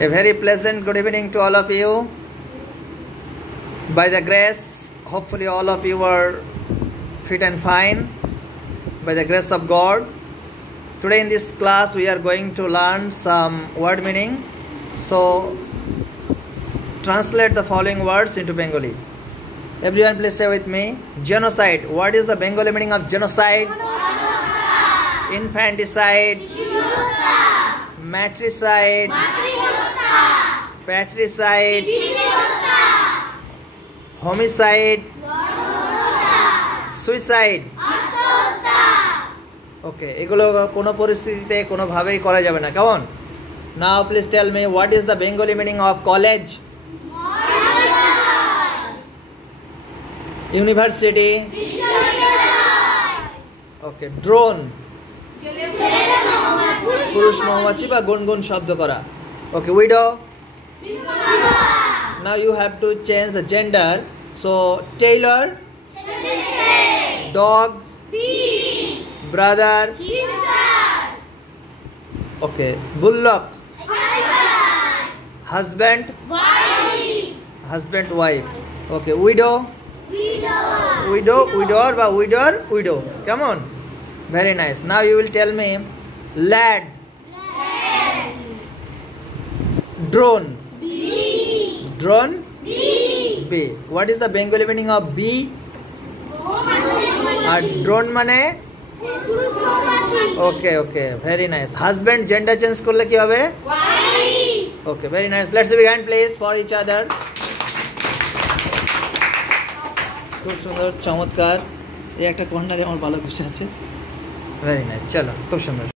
A very pleasant good evening to all of you. By the grace, hopefully all of you are fit and fine by the grace of God. Today in this class we are going to learn some word meaning. So translate the following words into Bengali. Everyone please say with me. Genocide. What is the Bengali meaning of genocide? Infanticide. Matricide. Patricide. Homicide. Suicide. Okay, এগুলো কোনো পরিস্থিতিতে কোনো ভাবেই করা যাবে না, কেমন? Now please tell me what is the Bengali meaning of college? University. Okay, drone. পুরুষ মৌমাছি বা গুনগুন শব্দ করা. Okay, widow. Now you have to change the gender. So tailor. Dog. Brother. Okay, bullock. Husband. Husband, wife. Okay, widow. Widower বা widow. Come on. Very nice. Now you will tell me lad. Drone. Drone. B. What is the Bengali meaning of B? Drone মানে okay, very nice. Husband gender change করলে কি হবে? Okay, very nice. Let's begin please for each other. খুব সুন্দর, চমৎকার। এই একটা কর্নারে আমার ভালো বসে আছে। ভেরি নাইস, চলো খুব সুন্দর।